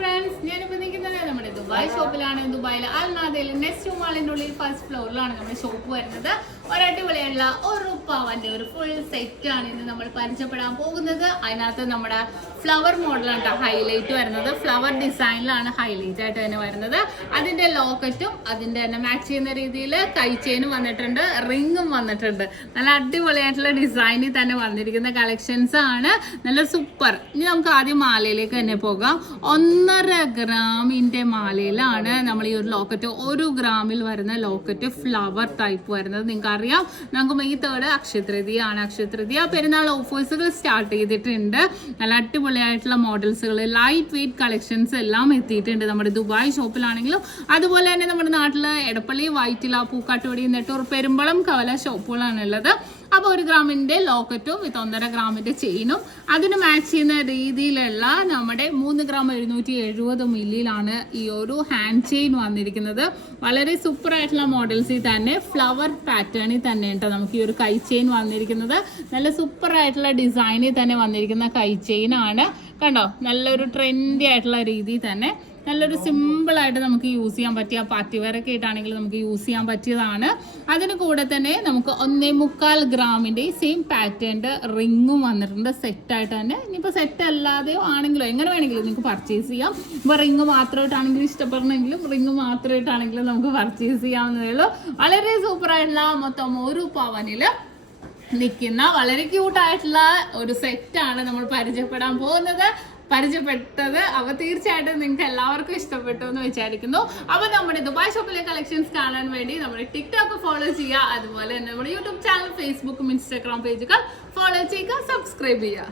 friends, I Dubai shop in Dubai. Next to the first floor, we shop full set flower model highlight flower design highlight adinte locket match cheyna reethiyil kai chain vannittund ring vannittund nalla addivoliyayittulla design thanne vandirikkunna collections aanu nalla super ini namukku aadham maalayilekku thanne pogam 1.5 gram inde maalayilana nammal ee oru locket 1 gram il varuna locket flower type varunathu ningalku ariyam namukku May 3rd Nakshathra aanu Nakshathra perunal offers start cheyidittunde nalla models lightweight collections എല്ലാം എത്തിയിട്ടുണ്ട് നമ്മുടെ Dubai ഷോപ്പിലാണെങ്കിലും അതുപോലെ തന്നെ നമ്മുടെ നാട്ടിൽ എടപ്പള്ളി വൈറ്റില പൂക്കാട്ടുപടി നെട്ടൂർ പെരുമ്പളം കവല ഷോപ്പുകളാണ് ഉള്ളത് അപ്പോൾ 1 ഗ്രാമിന്റെ ലോക്കറ്റും വിത്ത് 1.5 ഗ്രാമിന്റെ ചെയിനും അതിന് മാച്ച് ചെയ്യുന്ന രീതിയിലുള്ള നമ്മുടെ 3 ഗ്രാം 770 മില്ലിയിലാണ് ഈ ഒരു ഹാൻഡ് ചെയിൻ വന്നിരിക്കുന്നത് വളരെ സൂപ്പർ ആയിട്ടുള്ള മോഡൽസിൽ തന്നെ ഫ്ലവർ പാറ്റേണിൽ തന്നെ ഉണ്ട് നമുക്ക് ഈ ഒരു കൈ ചെയിൻ വന്നിരിക്കുന്നത് നല്ല സൂപ്പർ ആയിട്ടുള്ള ഡിസൈനിൽ തന്നെ വന്നിരിക്കുന്ന കൈ ചെയിൻ ആണ് കണ്ടോ നല്ലൊരു ട്രെൻഡി ആയിട്ടുള്ള രീതിയിൽ തന്നെ നല്ലൊരു സിമ്പിൾ ആയിട്ട് നമുക്ക് യൂസ് ചെയ്യാൻ പറ്റിയ പാർട്ടി വെയർ ഒക്കെ ആയിട്ടാണെങ്കിൽ നമുക്ക് യൂസ് ചെയ്യാൻ പറ്റിയതാണ് അതിന് കൂടെ തന്നെ നമുക്ക് 1.25 ഗ്രാമിന്റെ സെയിം പാറ്റേണിന്റെ റിങ്ങും വന്നിട്ടുണ്ട് സെറ്റ് ആയിട്ട് തന്നെ ഇനിയിപ്പോൾ സെറ്റ് അല്ലാതെയോ ആണെങ്കിലോ എങ്ങനെ വേണമെങ്കിലും നിങ്ങൾക്ക് പർച്ചേസ് ചെയ്യാം ഇപ്പോൾ റിങ് മാത്രമായിട്ടാണെങ്കിലും ഇഷ്ടപ്പെടണമെങ്കിലും റിങ് മാത്രമായിട്ടാണെങ്കിലും നമുക്ക് പർച്ചേസ് ചെയ്യാവുന്നതേ ഉള്ളൂ വളരെ സൂപ്പർ ആയിട്ടുള്ള മൊത്തം ഒരു പവനിൽ നിൽക്കുന്ന വളരെ ക്യൂട്ടായിട്ടുള്ള ഒരു സെറ്റാണ് നമ്മൾ പരിചയപ്പെടാൻ പോകുന്നത് പരിചയപ്പെട്ടത് അപ്പോൾ തീർച്ചയായിട്ടും നിങ്ങൾക്ക് എല്ലാവർക്കും ഇഷ്ടപ്പെട്ടു എന്ന് വിചാരിക്കുന്നു അപ്പോൾ നമ്മുടെ ദുബായ് ഷോപ്പിലെ കളക്ഷൻസ് കാണാൻ വേണ്ടി നമ്മുടെ ടിക്ടോക്ക് ഫോളോ ചെയ്യുക അതുപോലെ തന്നെ നമ്മുടെ യൂട്യൂബ് ചാനൽ ഫേസ്ബുക്കും ഇൻസ്റ്റാഗ്രാം പേജുകൾ ഫോളോ ചെയ്യുക സബ്സ്ക്രൈബ് ചെയ്യുക